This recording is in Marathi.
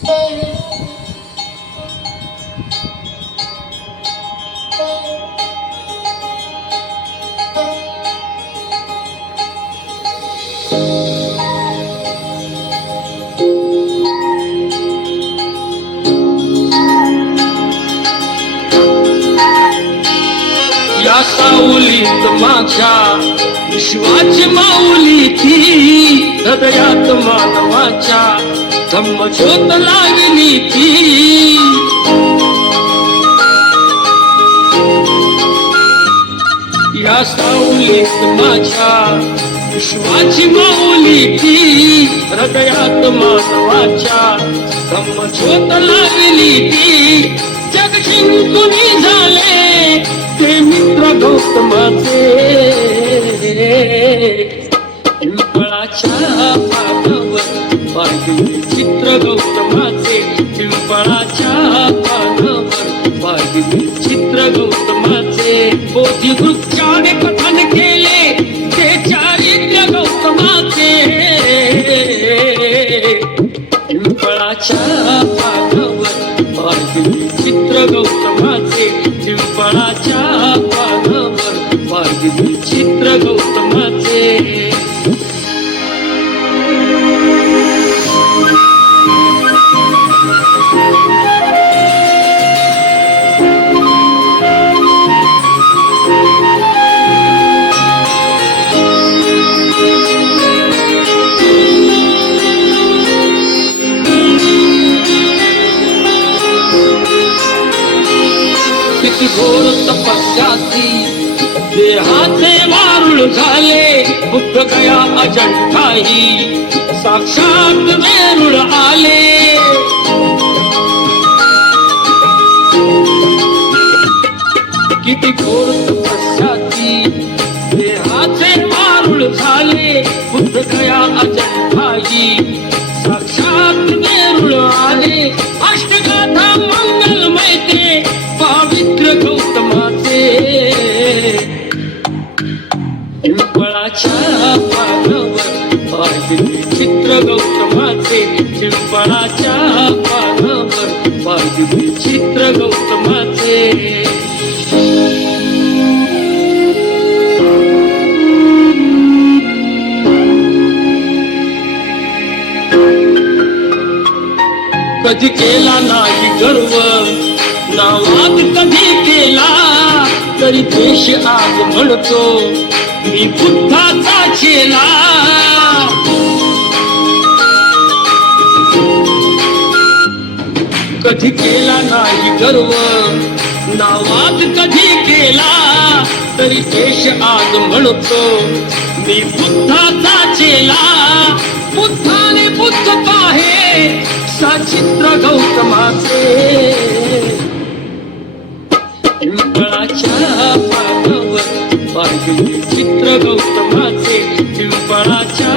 या सावलीत माझ्या विश्वाची माऊली ती, हृदयात मानवाच्या धम्मज्योत लागली ती. या सावलीत माझ्या विश्वाची माऊली ती, हृदयात मानवाच्या धम्मज्योत लागली ती. जग जिंकून झाले ते मित्र गौतमाचे, पिंपळाच्या पानावर पाहिली चित्र गौतमाचे, पिंपळाच्या पानावर पाहिली चित्र गौतमाचे. बोधी वृक्षाने कथन केले ते चारित्र्य गौतमाचे, पिंपळाच्या पानावर पाहिली चित्र गौतमाचे, पिंपळाच्या पानावर पाहिली चित्र गौतमाचे. किती घोर तपस्याची देहाचे वारुळ झाले, बुद्ध गया अजंठाही साक्षात वेरूळ आले. किती घोर तपस्याची देहाचे वारुळ झाले, बुद्ध गया अजंठाही साक्षात वेरूळ आले. अष्टगाथा मंगलमय ते पवित्र गौतमाचे, पिंपळाच्या पानावर पाहिली चित्र गौतमाचे, पिंपळाच्या पानावर पाहिली चित्र गौतमाचे. कधी केला नाही गर्व नावात, कधी केला तरी देश आज म्हणतो मी बुद्धाचा चेला. कधी केला नाही गर्व नावात, कधी केला तरी देश आज म्हणतो मी बुद्धाचा चेला. बुद्धाने बुद्ध पाहे सचित्र गौतमाचे, पिंपळाच्या पानावर पाहिली चित्र गौतमाचे, पिंपळाच्या